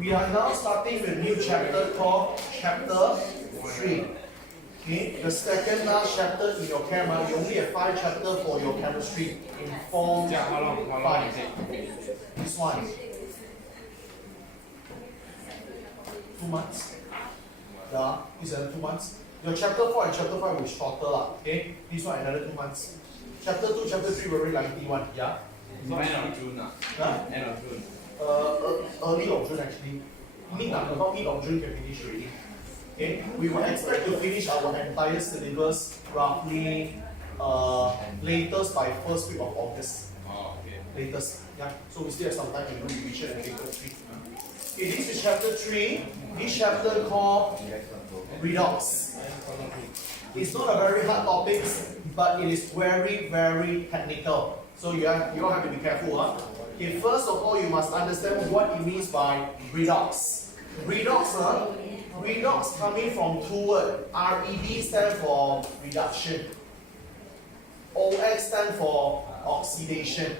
We are now starting with a new chapter called Chapter 3. Okay, the second last chapter in your chem, you only have 5 chapters for your chemistry in Form 5. This one. 2 months. Yeah, these are 2 months. Your chapter 4 and chapter 5 will be shorter. Okay, this one another 2 months. Chapter 2, chapter 3 very lengthy one. Yeah. End of June. Huh? End of June. Early of June actually. About mid of June can finish already. Okay, we will expect to finish our entire syllabus roughly latest by first week of August. Oh, okay. Latest, yeah. So we still have some time to do revision and latest week. Okay, this is chapter 3. This chapter called Redox. It's not a very hard topic, but it is very, very technical. So you all have to be careful. Huh? Okay, first of all, you must understand what it means by redox. Redox coming from 2 words. RED stands for reduction. OX stands for oxidation.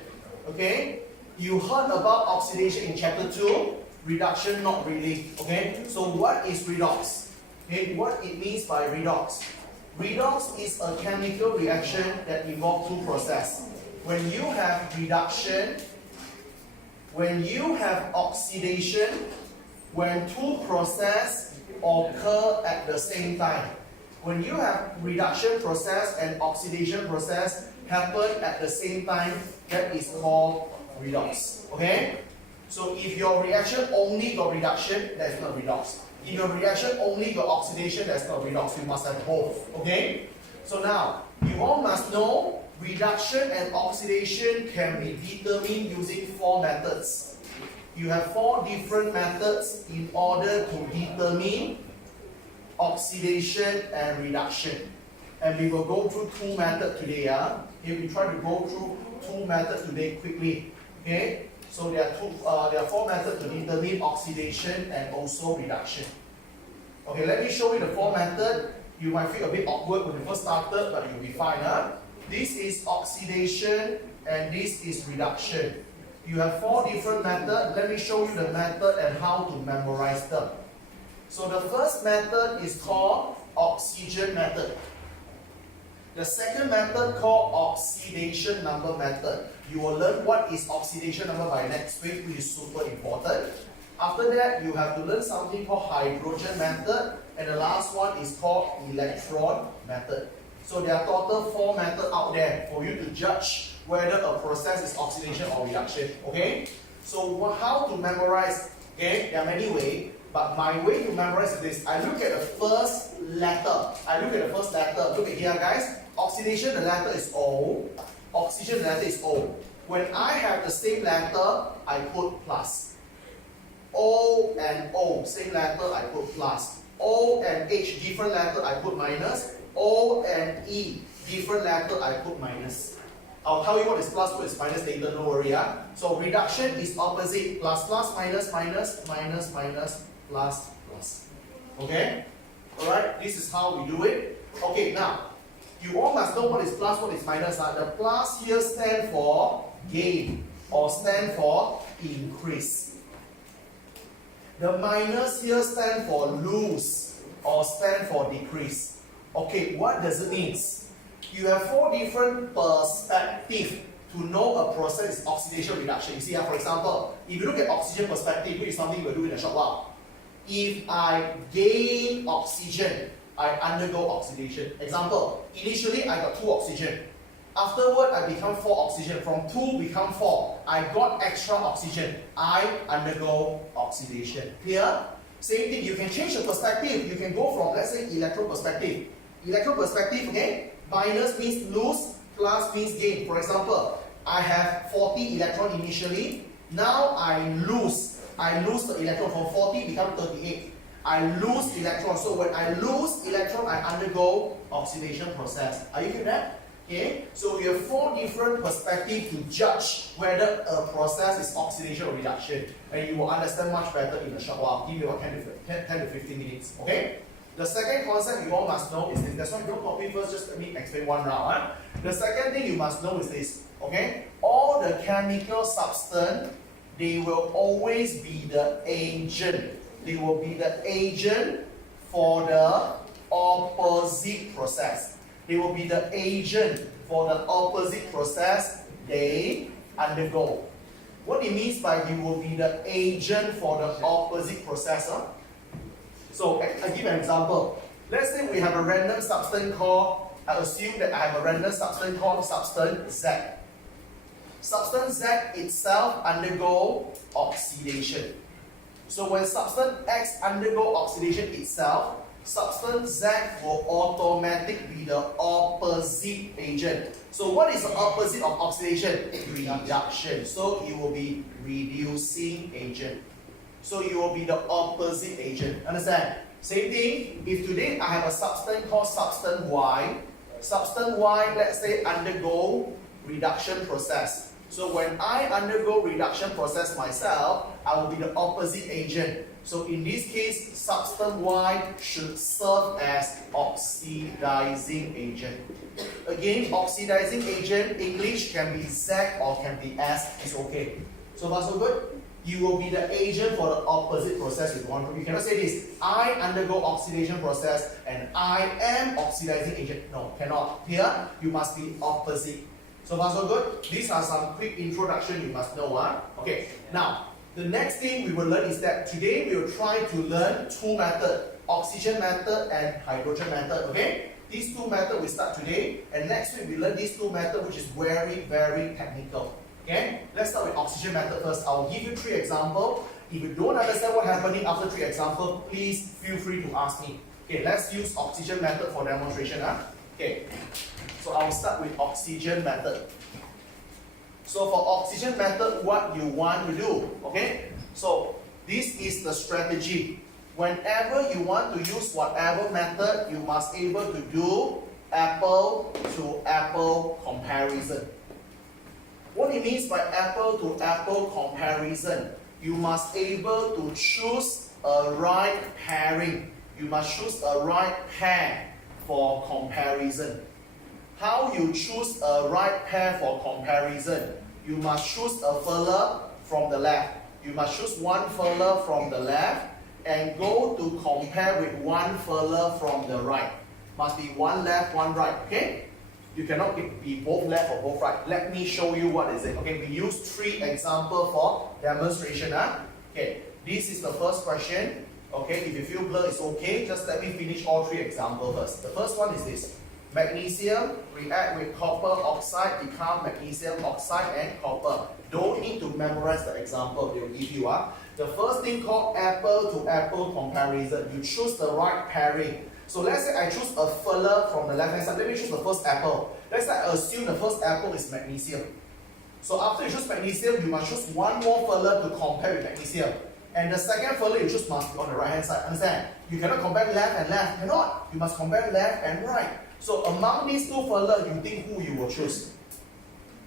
Okay? You heard about oxidation in chapter 2. Reduction, not really. Okay? So what is redox? Okay, what it means by redox? Redox is a chemical reaction that involves 2 processes. When you have reduction, when you have oxidation, when 2 processes occur at the same time. When you have reduction process and oxidation process happen at the same time, that is called redox. Okay? So if your reaction only got reduction, that's not redox. If your reaction only got oxidation, that's not redox. You must have both. Okay? So now, you all must know reduction and oxidation can be determined using 4 methods. You have 4 different methods in order to determine oxidation and reduction. And we will go through 2 methods today. Okay, we try to go through 2 methods today quickly. Okay? So there are 4 methods to determine oxidation and also reduction. Okay, let me show you the 4 methods. You might feel a bit awkward when you first started, but you'll be fine. This is oxidation and this is reduction. You have 4 different methods. Let me show you the method and how to memorize them. So the first method is called oxygen method. The second method called oxidation number method. You will learn what is oxidation number by next week, which is super important. After that, you have to learn something called hydrogen method, and the last one is called electron method. So there are total 4 methods out there for you to judge whether a process is oxidation or reduction. Okay? So how to memorize? Okay, there are many ways, but my way to memorize is this. I look at the first letter. Look at here, guys. Oxidation, the letter is O. Oxygen, the letter is O. When I have the same letter, I put plus. O and O, same letter, I put plus. O and H, different letter, I put minus. O and E, different letter, I put minus. I'll tell you what is plus, what is minus later, no worry. So reduction is opposite. Plus, plus, minus, minus, minus, minus, plus, plus. Okay? Alright, this is how we do it. Okay, now, you all must know what is plus, what is minus. The plus here stands for gain or stand for increase. The minus here stands for lose or stand for decrease. Okay, what does it mean? You have 4 different perspectives to know a process is oxidation reduction. You see, for example, if you look at oxygen perspective, which is something we'll do in a short while. If I gain oxygen, I undergo oxidation. Example, initially I got 2 oxygen. Afterward, I become 4 oxygen. From 2 become 4. I got extra oxygen. I undergo oxidation. Clear? Same thing, you can change the perspective. You can go from, let's say, electron perspective. Electron perspective, okay? Minus means lose, plus means gain. For example, I have 40 electron initially. Now I lose the electron from 40 become 38. I lose electron. So when I lose electron, I undergo oxidation process. Are you with that? Okay, so we have 4 different perspectives to judge whether a process is oxidation or reduction, and you will understand much better in a short while. Give me about 10 to 15 minutes. Okay. The second concept you all must know is this. That's why don't copy first. Just let me explain one round. The second thing you must know is this. Okay, all the chemical substance they will always be the agent. They will be the agent for the opposite process. They will be the agent for the opposite process they undergo. What it means by you will be the agent for the opposite process. So I give an example. Let's say we have a random substance called, I assume that I have a random substance called substance Z. Substance Z itself undergo oxidation. So when substance X undergo oxidation itself, substance Z will automatically be the opposite agent. So what is the opposite of oxidation? Reduction. So it will be reducing agent. So it will be the opposite agent. Understand? Same thing, if today I have a substance called substance Y, substance Y, let's say, undergo reduction process. So when I undergo reduction process myself, I will be the opposite agent. So in this case, substance Y should serve as oxidizing agent. Again, oxidizing agent, English can be Z or can be S, it's okay. So far so good? You will be the agent for the opposite process with one. You cannot say this, I undergo oxidation process and I am oxidizing agent. No, cannot. Here, you must be opposite. So far so good? These are some quick introduction you must know. Okay, now, the next thing we will learn is that today we will try to learn two methods, oxygen method and hydrogen method. Okay? These two methods we start today, and next week we learn these two methods, which is very, very technical. Okay? Let's start with oxygen method first. I'll give you 3 examples. If you don't understand what's happening after 3 examples, please feel free to ask me. Okay, let's use oxygen method for demonstration. Okay, so I'll start with oxygen method. So for oxygen method, what you want to do, okay? So this is the strategy. Whenever you want to use whatever method, you must able to do apple to apple comparison. What it means by apple to apple comparison, you must able to choose a right pairing. You must choose a right pair for comparison. How you choose a right pair for comparison? You must choose a furler from the left. You must choose one furler from the left and go to compare with one furler from the right. Must be one left, one right, okay? You cannot be both left or both right. Let me show you what is it. Okay, we use 3 examples for demonstration. Okay, this is the first question. Okay, if you feel blur, it's okay. Just let me finish all 3 examples first. The first one is this. Magnesium react with copper oxide, become magnesium oxide and copper. Don't need to memorize the example they will give you. The first thing called apple to apple comparison. You choose the right pairing. So let's say I choose a furler from the left hand side. Let me choose the first apple. Let's say I assume the first apple is magnesium. So after you choose magnesium, you must choose one more furler to compare with magnesium. And the second furler you choose must be on the right hand side. Understand? You cannot compare left and left. Cannot. You must compare left and right. So among these 2 furlers, you think who you will choose?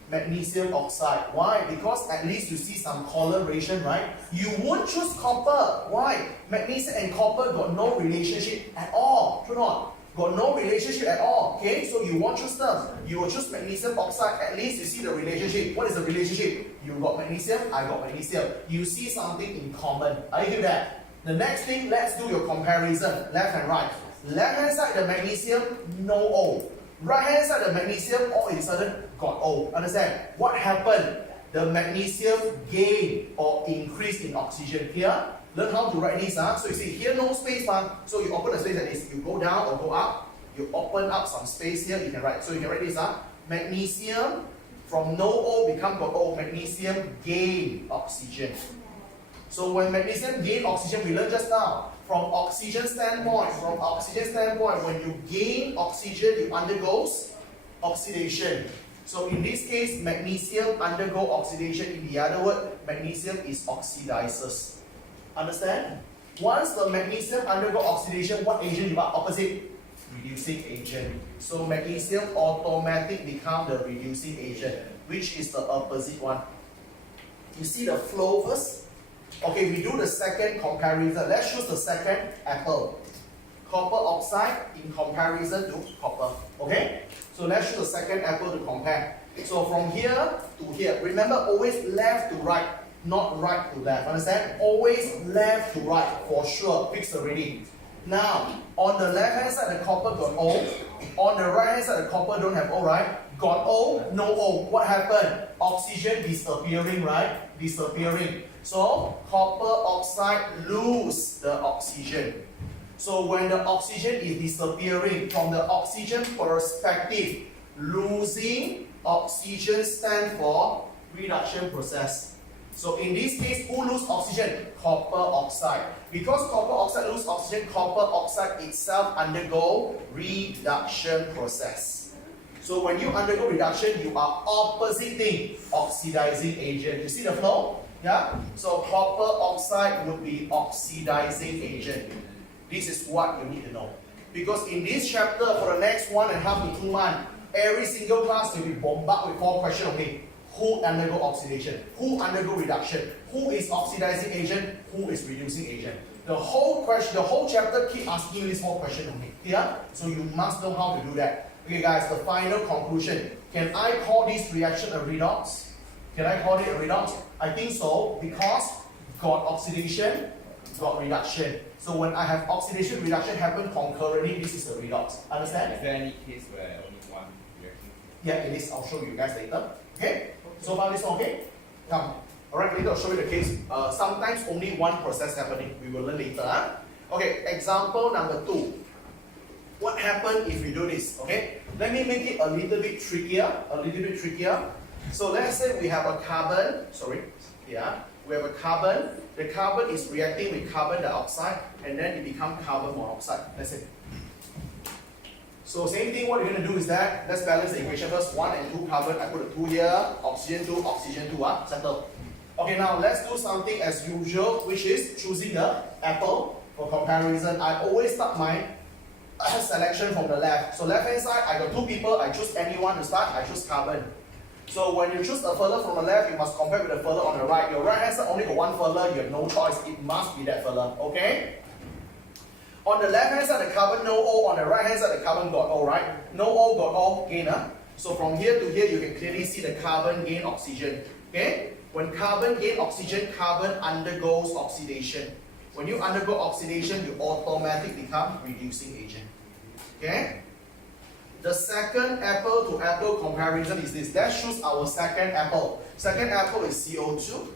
Magnesium oxide. Why? Because at least you see some correlation, right? You won't choose copper. Why? Magnesium and copper got no relationship at all. True not? Got no relationship at all. Okay, so you won't choose them. You will choose magnesium oxide. At least you see the relationship. What is the relationship? You got magnesium, I got magnesium. You see something in common. Are you hear that? The next thing, let's do your comparison. Left and right. Left hand side the magnesium, no O. Right hand side the magnesium, all of a sudden got O. Understand? What happened? The magnesium gain or increase in oxygen. Here, learn how to write this. So you see here no space. So you open a space like this. You go down or go up. You open up some space here. You can write. So you can write this. Magnesium from no O become got O. Magnesium gain oxygen. So when magnesium gain oxygen, we learned just now. From oxygen standpoint, when you gain oxygen, it undergoes oxidation. So in this case, magnesium undergo oxidation. In the other word, magnesium is oxidizes. Understand? Once the magnesium undergo oxidation, what agent you are opposite? Reducing agent. So magnesium automatically become the reducing agent, which is the opposite one. You see the flow first? Okay, we do the second comparison. Let's choose the second apple. Copper oxide in comparison to copper. Okay? So let's choose the second apple to compare. So from here to here. Remember, always left to right. not right to left. Understand? Always left to right for sure. Fixed already. Now, on the left hand side, the copper got O. On the right hand side, the copper don't have O, right? Got O, no O. What happened? Oxygen disappearing, right? Disappearing. So, copper oxide lose the oxygen. So, when the oxygen is disappearing, from the oxygen perspective, losing oxygen stands for reduction process. So in this case, who lose oxygen? Copper oxide. Because copper oxide lose oxygen, copper oxide itself undergo reduction process. So when you undergo reduction, you are oppositing oxidizing agent. You see the flow? Yeah? So copper oxide would be oxidizing agent. This is what you need to know. Because in this chapter, for the next 1.5 to 2 months, every single class will be bombarded with 4 questions. Okay, who undergo oxidation? Who undergo reduction? Who is oxidizing agent? Who is reducing agent? The whole question, the whole chapter keep asking you these 4 questions only. Yeah? So you must know how to do that. Okay guys, the final conclusion. Can I call this reaction a redox? Can I call it a redox? I think so, because got oxidation, got reduction. So when I have oxidation, reduction happen concurrently, this is a redox. Understand? Is there any case where only one reaction? Yeah, it is. I'll show you guys later. Okay? So far this one okay? Come. Alright, later I'll show you the case. Sometimes only one process happening. We will learn later. Huh? Okay, example number 2. What happens if we do this? Okay? Let me make it a little bit trickier. So let's say we have a carbon. We have a carbon. The carbon is reacting with carbon dioxide, and then it becomes carbon monoxide. Let's say. So same thing, what you're going to do is that, let's balance the equation first. 1 and 2 carbon, I put a 2 here, oxygen 2, settle. Okay, now let's do something as usual, which is choosing the apple for comparison. I always start my selection from the left. So left hand side, I got 2 people, I choose anyone to start, I choose carbon. So when you choose a fella from the left, you must compare with the fella on the right. Your right hand side only got 1 fella, you have no choice, it must be that fella, okay? On the left hand side, the carbon no O. On the right hand side, the carbon got O, right? No O got O, gain. So from here to here, you can clearly see the carbon gain oxygen. Okay? When carbon gain oxygen, carbon undergoes oxidation. When you undergo oxidation, you automatically become reducing agent. Okay? The second apple to apple comparison is this. Let's choose our second apple. Second apple is CO2.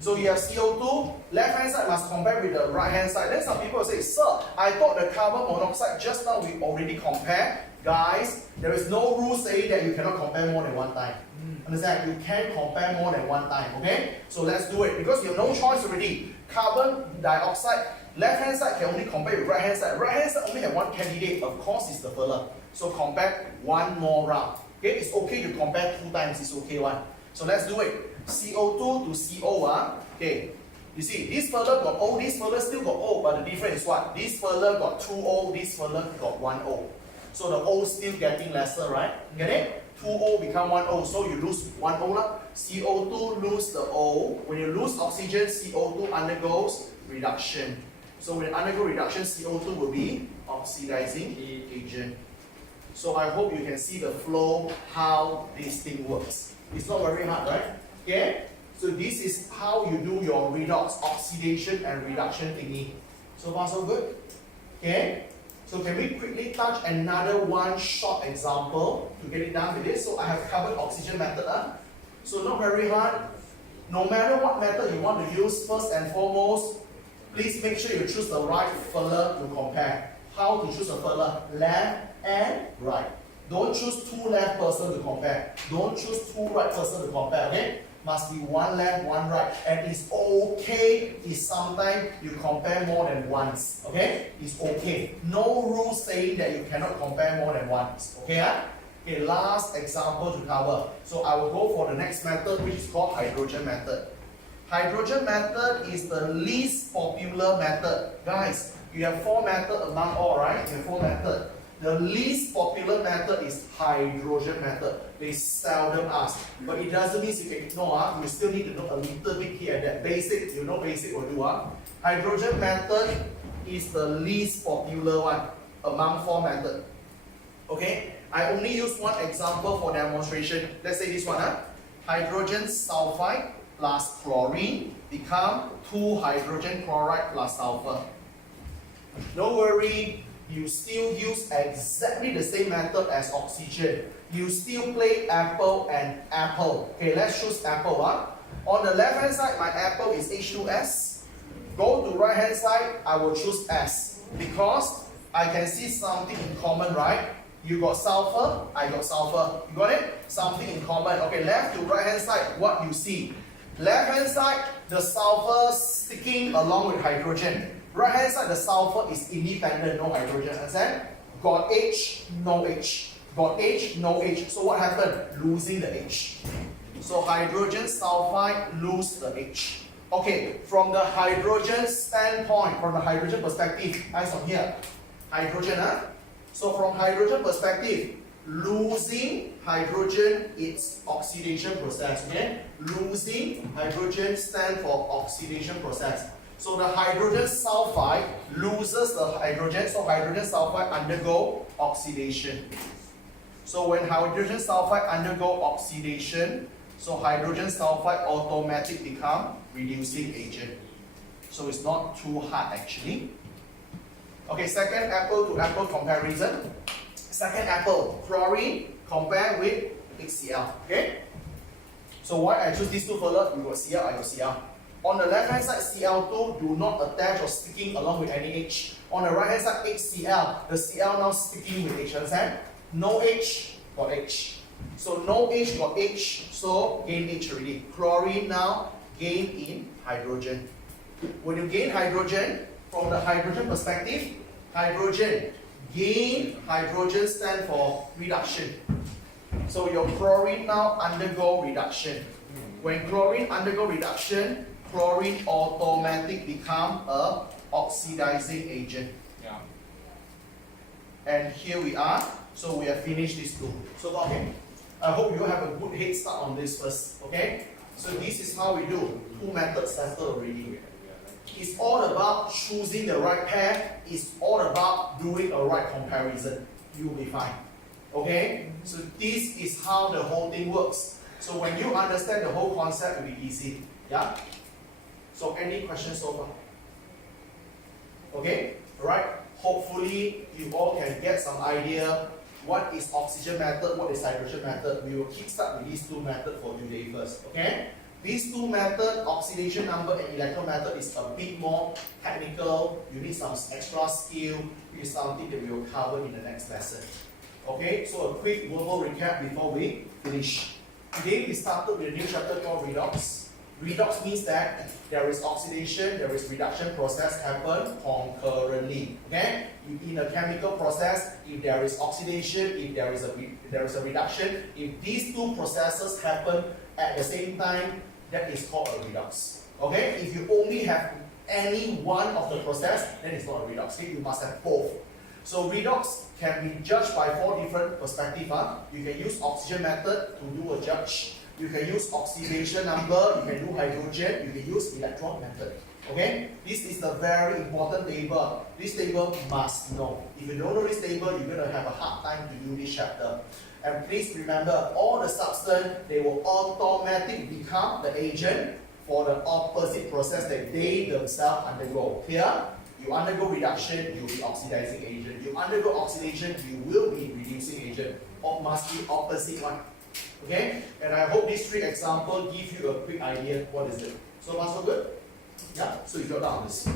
So you have CO2, left hand side must compare with the right hand side. Then some people say, sir, I thought the carbon monoxide just now we already compared. Guys, there is no rule saying that you cannot compare more than 1 time. Understand? You can compare more than 1 time, okay? So let's do it because you have no choice already. Carbon dioxide, left hand side can only compare with right hand side. Right hand side only have 1 candidate, of course it's the fella. So compare 1 more round. Okay, it's okay to compare 2 times, it's okay one. So let's do it. CO2 to CO, okay. You see, this fella got O, this fella still got O, but the difference is what? This fella got 2 O, this fella got 1 O. So the O still getting lesser, right? Get it? 2 O become 1 O, so you lose 1 O lah. CO2 lose the O. When you lose oxygen, CO2 undergoes reduction. So when you undergo reduction, CO2 will be oxidizing agent. So I hope you can see the flow, how this thing works. It's not very hard, right? Okay? So this is how you do your redox, oxidation and reduction thingy. So far so good? Okay? So can we quickly touch another one short example to get it done with this? So I have covered oxygen method. So not very hard. No matter what method you want to use, first and foremost, please make sure you choose the right fella to compare. How to choose a fella? Left and right. Don't choose 2 left person to compare. Don't choose 2 right person to compare, okay? Must be 1 left, 1 right. And it's okay if sometimes you compare more than once, okay? It's okay. No rule saying that you cannot compare more than once, okay? Okay, last example to cover. So I will go for the next method, which is called hydrogen method. Hydrogen method is the least popular method. Guys, you have 4 methods among all, right? You have 4 methods. The least popular method is hydrogen method. They seldom ask. But it doesn't mean you can ignore. You still need to know a little bit here and there. Basic, you know basic will do. Hydrogen method is the least popular one among 4 methods. Okay? I only use one example for demonstration. Let's say this one. Hydrogen sulfide plus chlorine become 2 hydrogen chloride plus sulfur. Don't worry, you still use exactly the same method as oxygen. You still play apple and apple. Okay, let's choose apple. On the left hand side, my apple is H2S. Go to right hand side, I will choose S. Because I can see something in common, right? You got sulfur, I got sulfur. You got it? Something in common. Okay, left to right hand side, what you see? Left hand side, the sulfur sticking along with hydrogen. Right hand side, the sulfur is independent, no hydrogen. Understand? Got H, no H. Got H, no H. So what happened? Losing the H. So hydrogen sulfide lose the H. Okay, from the hydrogen standpoint, from the hydrogen perspective, eyes on here. Hydrogen, So from hydrogen perspective, losing hydrogen is oxidation process. Okay? Losing hydrogen stands for oxidation process. So the hydrogen sulfide loses the hydrogen, so hydrogen sulfide undergo oxidation. So when hydrogen sulfide undergo oxidation, so hydrogen sulfide automatically become reducing agent. So it's not too hard actually. Okay, second apple to apple comparison. Second apple, chlorine compare with HCl. Okay? So why I choose these two further? You got Cl, I got Cl. On the left hand side, Cl2 do not attach or sticking along with any H. On the right hand side, HCl, the Cl now sticking with H. Understand? No H, got H. So no H got H, so gain H already. Chlorine now gain in hydrogen. When you gain hydrogen, from the hydrogen perspective, hydrogen gain hydrogen stand for reduction. So your chlorine now undergo reduction. When chlorine undergo reduction, chlorine automatically become a oxidizing agent. Yeah. And here we are. So we have finished these two. So okay, I hope you have a good head start on this first. Okay. So this is how we do. Two methods settled already. It's all about choosing the right pair. It's all about doing a right comparison. You'll be fine. Okay? So this is how the whole thing works. So when you understand the whole concept, it will be easy. Yeah? So any questions so far? Okay? Alright? Hopefully you all can get some idea what is oxygen method, what is hydrogen method. We will kickstart with these two methods for today first. Okay? These two methods, oxidation number and electron method, is a bit more technical. You need some extra skill. It is something that we will cover in the next lesson. Okay, so a quick verbal recap before we finish. Today we started with a new chapter called Redox. Redox means that there is oxidation, there is reduction process happen concurrently. Okay, in a chemical process, if there is oxidation, if there is a reduction, if these two processes happen at the same time, that is called a redox. Okay? If you only have any one of the process, then it's not a redox. Okay? You must have both. So redox can be judged by 4 different perspectives. You can use oxygen method to do a judge. You can use oxidation number, you can do hydrogen, you can use electron method. Okay? This is a very important table. This table must know. If you don't know this table, you're going to have a hard time to do this chapter. And please remember, all the substance, they will automatically become the agent for the opposite process that they themselves undergo. Clear? You undergo reduction, you'll be oxidizing agent. You undergo oxidation, you will be reducing agent. Or must be opposite one. Okay? And I hope these 3 examples give you a quick idea what is it. So far so good? Yeah? So you jot down this.